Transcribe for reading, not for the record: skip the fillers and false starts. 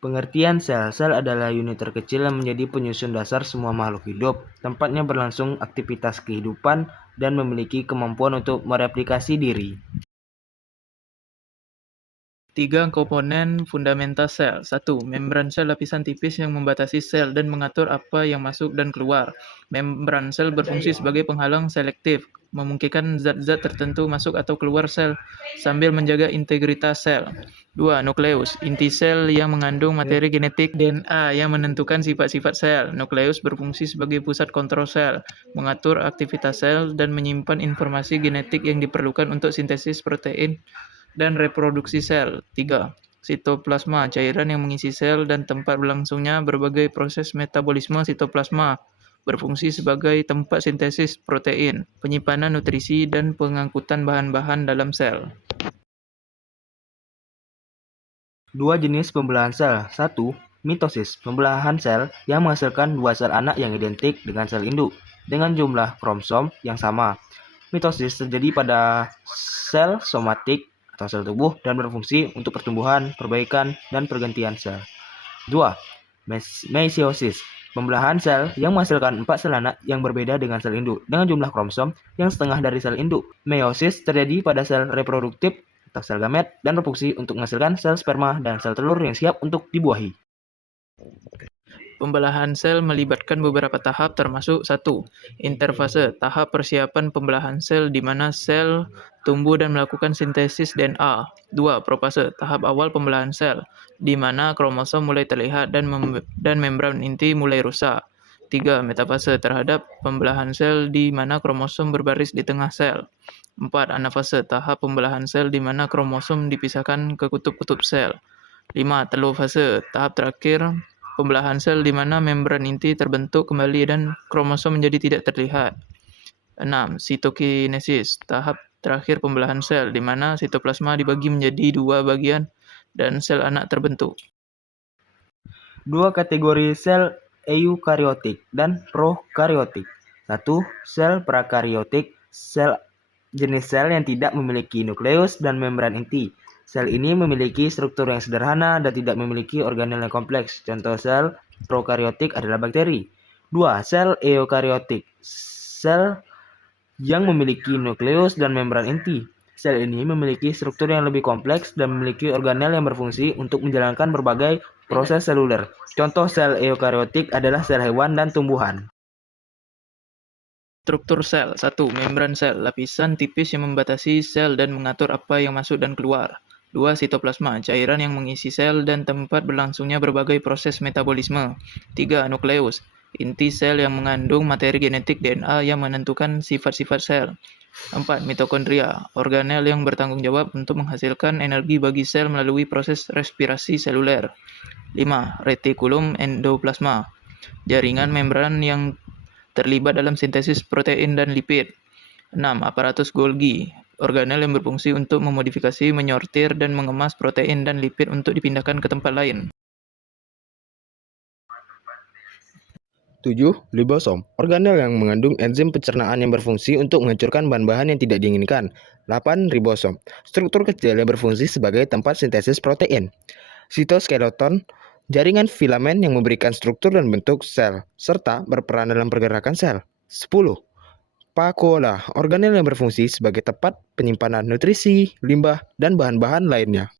Pengertian sel. Sel adalah unit terkecil yang menjadi penyusun dasar semua makhluk hidup. Tempatnya berlangsung aktivitas kehidupan dan memiliki kemampuan untuk mereplikasi diri. 3 komponen fundamental sel. 1. Membran sel lapisan tipis yang membatasi sel dan mengatur apa yang masuk dan keluar. Membran sel berfungsi sebagai penghalang selektif, memungkinkan zat-zat tertentu masuk atau keluar sel sambil menjaga integritas sel. 2. Nukleus, inti sel yang mengandung materi genetik DNA yang menentukan sifat-sifat sel. Nukleus berfungsi sebagai pusat kontrol sel, mengatur aktivitas sel, dan menyimpan informasi genetik yang diperlukan untuk sintesis protein dan reproduksi sel. 3. Sitoplasma, cairan yang mengisi sel dan tempat berlangsungnya berbagai proses metabolisme. Sitoplasma berfungsi sebagai tempat sintesis protein, penyimpanan nutrisi, dan pengangkutan bahan-bahan dalam sel. 2 jenis pembelahan sel. 1. Mitosis, pembelahan sel yang menghasilkan 2 sel anak yang identik dengan sel induk dengan jumlah kromosom yang sama. Mitosis terjadi pada sel somatik atau sel tubuh dan berfungsi untuk pertumbuhan, perbaikan, dan pergantian sel. 2. Meiosis, pembelahan sel yang menghasilkan 4 sel anak yang berbeda dengan sel induk dengan jumlah kromosom yang setengah dari sel induk. Meiosis terjadi pada sel reproduktif atau sel gamet dan berfungsi untuk menghasilkan sel sperma dan sel telur yang siap untuk dibuahi. Pembelahan sel melibatkan beberapa tahap termasuk 1. Interfase, tahap persiapan pembelahan sel di mana sel tumbuh dan melakukan sintesis DNA. 2. Profase, tahap awal pembelahan sel, di mana kromosom mulai terlihat dan membran inti mulai rusak. 3. Metafase, terhadap pembelahan sel di mana kromosom berbaris di tengah sel. 4. Anafase, tahap pembelahan sel di mana kromosom dipisahkan ke kutub-kutub sel. 5. Telofase, tahap terakhir pembelahan sel di mana membran inti terbentuk kembali dan kromosom menjadi tidak terlihat. 6. Sitokinesis, tahap terakhir pembelahan sel di mana sitoplasma dibagi menjadi 2 bagian dan sel anak terbentuk. 2 kategori sel eukariotik dan prokariotik. 1. Sel prakariotik, jenis sel yang tidak memiliki nukleus dan membran inti. Sel ini memiliki struktur yang sederhana dan tidak memiliki organel yang kompleks. Contoh sel prokariotik adalah bakteri. 2. Sel eukariotik, sel yang memiliki nukleus dan membran inti. Sel ini memiliki struktur yang lebih kompleks dan memiliki organel yang berfungsi untuk menjalankan berbagai proses seluler. Contoh sel eukariotik adalah sel hewan dan tumbuhan. Struktur sel. 1. Membran sel, lapisan tipis yang membatasi sel dan mengatur apa yang masuk dan keluar. 2. Sitoplasma, cairan yang mengisi sel dan tempat berlangsungnya berbagai proses metabolisme. 3. Nukleus, inti sel yang mengandung materi genetik DNA yang menentukan sifat-sifat sel. 4. Mitokondria, organel yang bertanggung jawab untuk menghasilkan energi bagi sel melalui proses respirasi seluler. 5. Retikulum endoplasma, jaringan membran yang terlibat dalam sintesis protein dan lipid. 6. Aparatus Golgi, organel yang berfungsi untuk memodifikasi, menyortir, dan mengemas protein dan lipid untuk dipindahkan ke tempat lain. 7. Ribosom, organel yang mengandung enzim pencernaan yang berfungsi untuk menghancurkan bahan-bahan yang tidak diinginkan. 8. Ribosom, struktur kecil yang berfungsi sebagai tempat sintesis protein. Sitoskeleton, jaringan filamen yang memberikan struktur dan bentuk sel, serta berperan dalam pergerakan sel. 10. Vakuola, organel yang berfungsi sebagai tempat penyimpanan nutrisi, limbah, dan bahan-bahan lainnya.